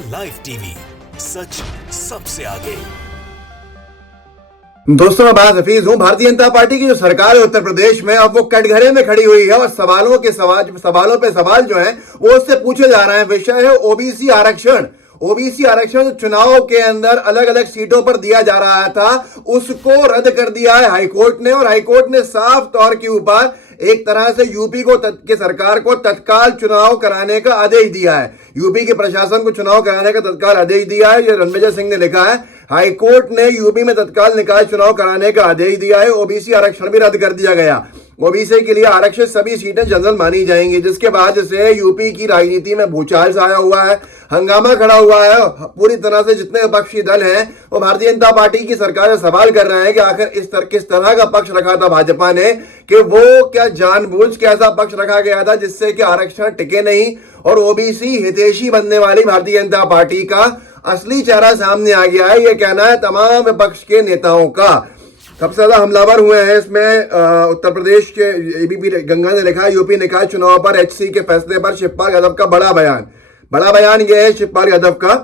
Live TV, सच सबसे आगे। दोस्तों, मैं बात हफीज हूं। भारतीय जनता पार्टी की जो सरकार है उत्तर प्रदेश में, अब वो कटघरे में खड़ी हुई है और सवालों पे सवाल जो है वो उससे पूछे जा रहे हैं। विषय है ओबीसी आरक्षण। ओबीसी आरक्षण चुनाव के अंदर अलग अलग सीटों पर दिया जा रहा था, उसको रद्द कर दिया है हाईकोर्ट ने। और हाईकोर्ट ने साफ तौर के ऊपर एक तरह से यूपी के सरकार को तत्काल चुनाव कराने का आदेश दिया है। यूपी के प्रशासन को चुनाव कराने का तत्काल आदेश दिया है। ये रणविजय सिंह ने लिखा है, हाईकोर्ट ने यूपी में तत्काल निकाय चुनाव कराने का आदेश दिया है। ओबीसी आरक्षण भी रद्द कर दिया गया। ओबीसी के लिए आरक्षित सभी सीटें जनरल मानी जाएंगी, जिसके बाद से यूपी की राजनीति में भूचाल सा आया हुआ है, हंगामा खड़ा हुआ है। पूरी तरह से जितने विपक्षी दल हैं वो भारतीय जनता पार्टी की सरकार से सवाल कर रहे हैं कि आखिर किस तरह का पक्ष रखा था भाजपा ने, कि वो क्या जानबूझ के ऐसा पक्ष रखा गया था जिससे कि आरक्षण टिके नहीं और ओबीसी हितैषी बनने वाली भारतीय जनता पार्टी का असली चेहरा सामने आ गया है। यह कहना है तमाम विपक्ष के नेताओं का। सबसे ज्यादा हमलावर हुए हैं इसमें उत्तर प्रदेश के एबीपी गंगा ने लिखा है, यूपी निकाय चुनाव पर एचसी के फैसले पर शिवपाल यादव का बड़ा बयान यह है शिवपाल यादव का,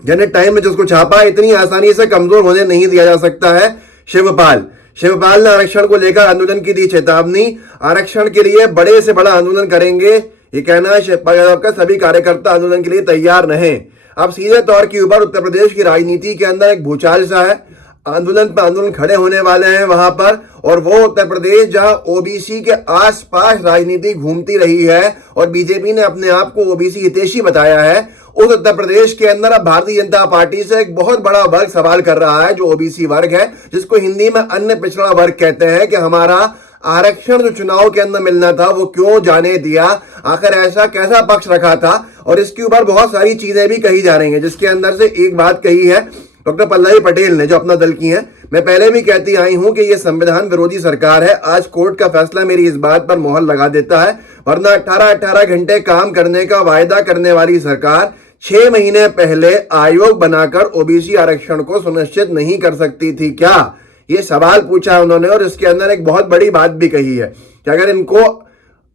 जनहित टाइम में जिसको छापा, इतनी आसानी से कमजोर होने नहीं दिया जा सकता है। शिवपाल ने आरक्षण को लेकर आंदोलन की दी चेतावनी, आरक्षण के लिए बड़े से बड़ा आंदोलन करेंगे, ये कहना है शिवपाल यादव का। सभी कार्यकर्ता आंदोलन के लिए तैयार रहें। अब सीधे तौर के ऊपर उत्तर प्रदेश की राजनीति के अंदर एक भूचाल सा है। आंदोलन खड़े होने वाले हैं वहां पर, और वो उत्तर प्रदेश जहां ओबीसी के आसपास राजनीति घूमती रही है और बीजेपी ने अपने आप को ओबीसी हितैषी बताया है, उस उत्तर प्रदेश के अंदर अब भारतीय जनता पार्टी से एक बहुत बड़ा वर्ग सवाल कर रहा है, जो ओबीसी वर्ग है, जिसको हिंदी में अन्य पिछड़ा वर्ग कहते हैं, कि हमारा आरक्षण जो चुनाव के अंदर मिलना था वो क्यों जाने दिया, आखिर ऐसा कैसा पक्ष रखा था। और इसके ऊपर बहुत सारी चीजें भी कही जा रही हैं, जिसके अंदर से एक बात कही है डॉक्टर पल्लवी पटेल ने, जो अपना दल की हैं। मैं पहले भी कहती आई हूं कि यह संविधान विरोधी सरकार है। आज कोर्ट का फैसला मेरी इस बात पर मोहर लगा देता है, वरना 18 घंटे काम करने का वायदा करने वाली सरकार 6 महीने पहले आयोग बनाकर ओबीसी आरक्षण को सुनिश्चित नहीं कर सकती थी क्या? ये सवाल पूछा उन्होंने, और इसके अंदर एक बहुत बड़ी बात भी कही है कि अगर इनको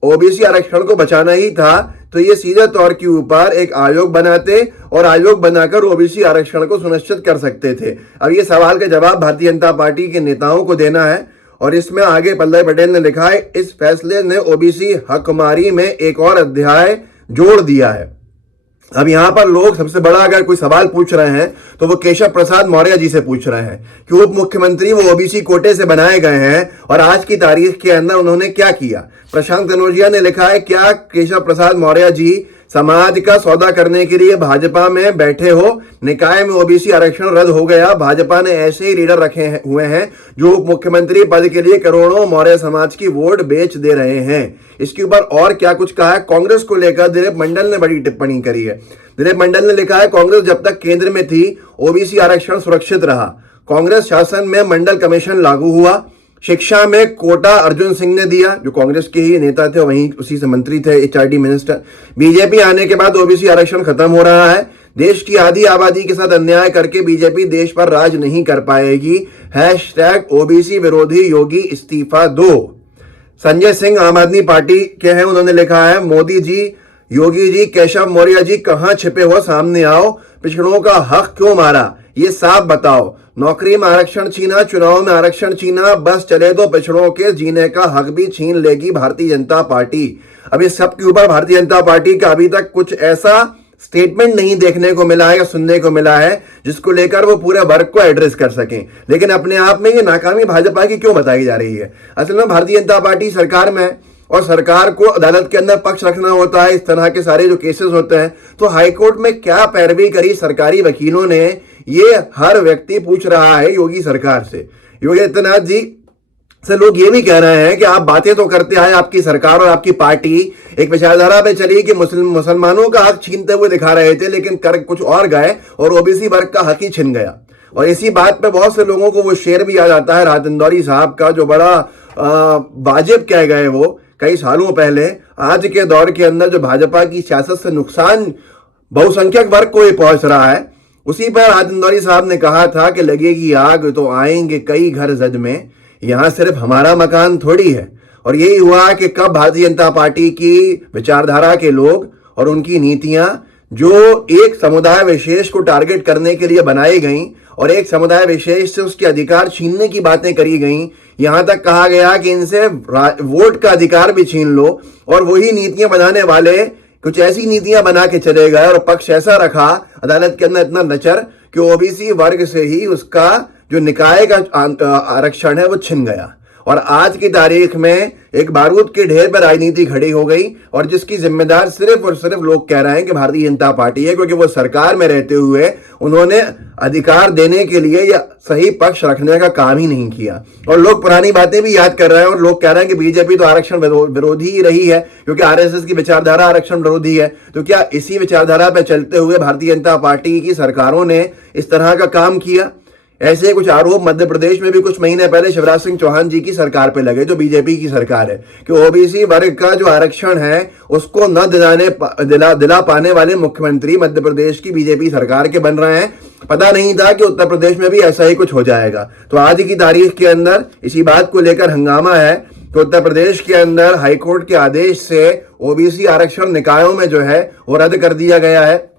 ओबीसी आरक्षण को बचाना ही था तो ये सीधे तौर के ऊपर एक आयोग बनाते और आयोग बनाकर ओबीसी आरक्षण को सुनिश्चित कर सकते थे। अब ये सवाल का जवाब भारतीय जनता पार्टी के नेताओं को देना है। और इसमें आगे पल्लवी पटेल ने लिखा है, इस फैसले ने ओबीसी हकमारी में एक और अध्याय जोड़ दिया है। अब यहां पर लोग सबसे बड़ा अगर कोई सवाल पूछ रहे हैं तो वो केशव प्रसाद मौर्य जी से पूछ रहे हैं कि उप मुख्यमंत्री वो ओबीसी कोटे से बनाए गए हैं और आज की तारीख के अंदर उन्होंने क्या किया। प्रशांत कनौजिया ने लिखा है, क्या केशव प्रसाद मौर्य जी समाज का सौदा करने के लिए भाजपा में बैठे हो? निकाय में ओबीसी आरक्षण रद्द हो गया, भाजपा ने ऐसे ही लीडर रखे हुए हैं जो उप मुख्यमंत्री पद के लिए करोड़ों मौर्य समाज की वोट बेच दे रहे हैं। इसके ऊपर और क्या कुछ कहा है कांग्रेस को लेकर, दिलीप मंडल ने बड़ी टिप्पणी करी है। दिलीप मंडल ने लिखा है, कांग्रेस जब तक केंद्र में थी ओबीसी आरक्षण सुरक्षित रहा, कांग्रेस शासन में मंडल कमीशन लागू हुआ, शिक्षा में कोटा अर्जुन सिंह ने दिया, जो कांग्रेस के ही नेता थे, वहीं उसी से मंत्री थे, एचआरडी मिनिस्टर। बीजेपी आने के बाद ओबीसी आरक्षण खत्म हो रहा है। देश की आधी आबादी के साथ अन्याय करके बीजेपी देश पर राज नहीं कर पाएगी। #ओबीसी विरोधी योगी इस्तीफा दो। संजय सिंह आम आदमी पार्टी के हैं, उन्होंने लिखा है, मोदी जी, योगी जी, केशव मौर्य जी कहां छिपे हो, सामने आओ। पिछड़ों का हक क्यों मारा, ये साफ बताओ। नौकरी में आरक्षण छीना, चुनाव में आरक्षण छीना, बस चले तो पिछड़ों के जीने का हक भी छीन लेगी भारतीय जनता पार्टी। अब इस सब के ऊपर भारतीय जनता पार्टी का अभी तक कुछ ऐसा स्टेटमेंट नहीं देखने को मिला है या सुनने को मिला है जिसको लेकर वो पूरे वर्ग को एड्रेस कर सकें। लेकिन अपने आप में ये नाकामी भाजपा की क्यों बताई जा रही है? असल में भारतीय जनता पार्टी सरकार में है और सरकार को अदालत के अंदर पक्ष रखना होता है। इस तरह के सारे जो केसेस होते हैं, तो हाईकोर्ट में क्या पैरवी करी सरकारी वकीलों ने, ये हर व्यक्ति पूछ रहा है योगी सरकार से। योगी आदित्यनाथ जी से लोग ये भी कह रहे हैं कि आप बातें तो करते हैं, आपकी सरकार और आपकी पार्टी एक विचारधारा पे चली कि मुसलमानों का हक छीनते हुए दिखा रहे थे, लेकिन कर कुछ और गए और ओबीसी वर्ग का हक ही छिन गया। और इसी बात पे बहुत से लोगों को वो शेर भी याद आता है राहत इंदौरी साहब का, जो बड़ा वाजिब कह गए वो कई सालों पहले। आज के दौर के अंदर जो भाजपा की सियासत से नुकसान बहुसंख्यक वर्ग को ही पहुंच रहा है, उसी पर राहत इंदौरी साहब ने कहा था कि लगेगी आग तो आएंगे कई घर जद में, यहां सिर्फ हमारा मकान थोड़ी है। और यही हुआ कि कब भारतीय जनता पार्टी की विचारधारा के लोग और उनकी नीतियां जो एक समुदाय विशेष को टारगेट करने के लिए बनाई गई और एक समुदाय विशेष से उसके अधिकार छीनने की बातें करी गई। यहां तक कहा गया कि इनसे वोट का अधिकार भी छीन लो, और वही नीतियां बनाने वाले कुछ ऐसी नीतियां बना के चले गए और पक्ष ऐसा रखा अदालत के अंदर इतना नचर कि ओबीसी वर्ग से ही उसका जो निकाय का आरक्षण है वो छिन गया। और आज की तारीख में एक बारूद के ढेर पर राजनीति खड़ी हो गई, और जिसकी जिम्मेदार सिर्फ और सिर्फ लोग कह रहे हैं कि भारतीय जनता पार्टी है, क्योंकि वो सरकार में रहते हुए उन्होंने अधिकार देने के लिए या सही पक्ष रखने का काम ही नहीं किया। और लोग पुरानी बातें भी याद कर रहे हैं और लोग कह रहे हैं कि बीजेपी तो आरक्षण विरोधी ही रही है क्योंकि आरएसएस की विचारधारा आरक्षण विरोधी है। तो क्या इसी विचारधारा पर चलते हुए भारतीय जनता पार्टी की सरकारों ने इस तरह का काम किया? ऐसे कुछ आरोप मध्य प्रदेश में भी कुछ महीने पहले शिवराज सिंह चौहान जी की सरकार पे लगे, जो बीजेपी की सरकार है, कि ओबीसी वर्ग का जो आरक्षण है उसको न दिला पाने वाले मुख्यमंत्री मध्य प्रदेश की बीजेपी सरकार के बन रहे हैं। पता नहीं था कि उत्तर प्रदेश में भी ऐसा ही कुछ हो जाएगा। तो आज की तारीख के अंदर इसी बात को लेकर हंगामा है कि उत्तर प्रदेश के अंदर हाईकोर्ट के आदेश से ओबीसी आरक्षण निकायों में जो है वो रद्द कर दिया गया है,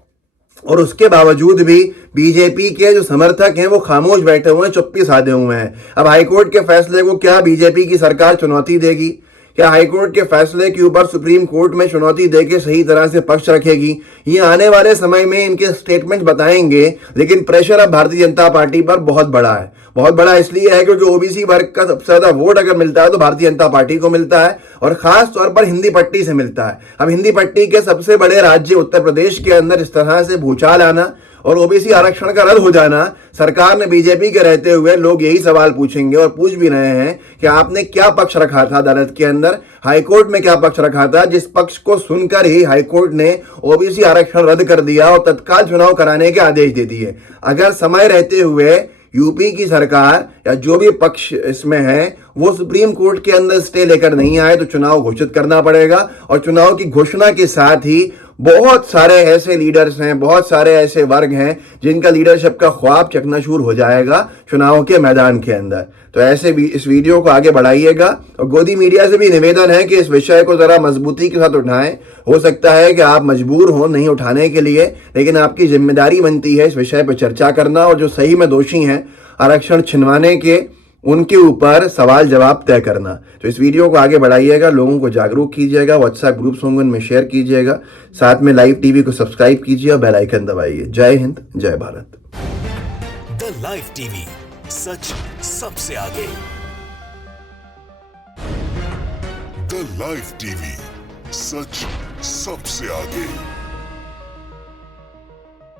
और उसके बावजूद भी बीजेपी के जो समर्थक हैं वो खामोश बैठे हुए हैं, चुप्पी साधे हुए हैं। अब हाईकोर्ट के फैसले को क्या बीजेपी की सरकार चुनौती देगी? क्या हाईकोर्ट के फैसले के ऊपर सुप्रीम कोर्ट में चुनौती देके सही तरह से पक्ष रखेगी? ये आने वाले समय में इनके स्टेटमेंट बताएंगे, लेकिन प्रेशर अब भारतीय जनता पार्टी पर बहुत बड़ा है। बहुत बड़ा इसलिए है क्योंकि ओबीसी वर्ग का सबसे ज्यादा वोट अगर मिलता है तो भारतीय जनता पार्टी को मिलता है, और खास तौर पर हिंदी पट्टी से मिलता है। अब हिंदी पट्टी के सबसे बड़े राज्य उत्तर प्रदेश के अंदर इस तरह से भूचाल आना और ओबीसी आरक्षण का रद्द हो जाना, सरकार ने बीजेपी के रहते हुए लोग यही सवाल पूछेंगे और पूछ भी रहे हैं कि आपने क्या पक्ष रखा था अदालत के अंदर, हाईकोर्ट में क्या पक्ष रखा था, जिस पक्ष को सुनकर ही हाईकोर्ट ने ओबीसी आरक्षण रद्द कर दिया और तत्काल चुनाव कराने के आदेश दे दिए। अगर समय रहते हुए यूपी की सरकार या जो भी पक्ष इसमें है वो सुप्रीम कोर्ट के अंदर स्टे लेकर नहीं आए तो चुनाव घोषित करना पड़ेगा, और चुनाव की घोषणा के साथ ही बहुत सारे ऐसे लीडर्स हैं, बहुत सारे ऐसे वर्ग हैं जिनका लीडरशिप का ख्वाब चकनाचूर हो जाएगा चुनाव के मैदान के अंदर। तो ऐसे भी इस वीडियो को आगे बढ़ाइएगा, और गोदी मीडिया से भी निवेदन है कि इस विषय को जरा मजबूती के साथ उठाएं। हो सकता है कि आप मजबूर हो नहीं उठाने के लिए, लेकिन आपकी जिम्मेदारी बनती है इस विषय पर चर्चा करना, और जो सही में दोषी हैं आरक्षण छिनवाने के उनके ऊपर सवाल जवाब तय करना। तो इस वीडियो को आगे बढ़ाइएगा, लोगों को जागरूक कीजिएगा, व्हाट्सएप ग्रुप्स होंगे उनमें शेयर कीजिएगा, साथ में लाइव टीवी को सब्सक्राइब कीजिए और बेल आइकन दबाइए। जय हिंद, जय भारत। द लाइव टीवी, सच सबसे आगे। द लाइव टीवी, सच सबसे आगे।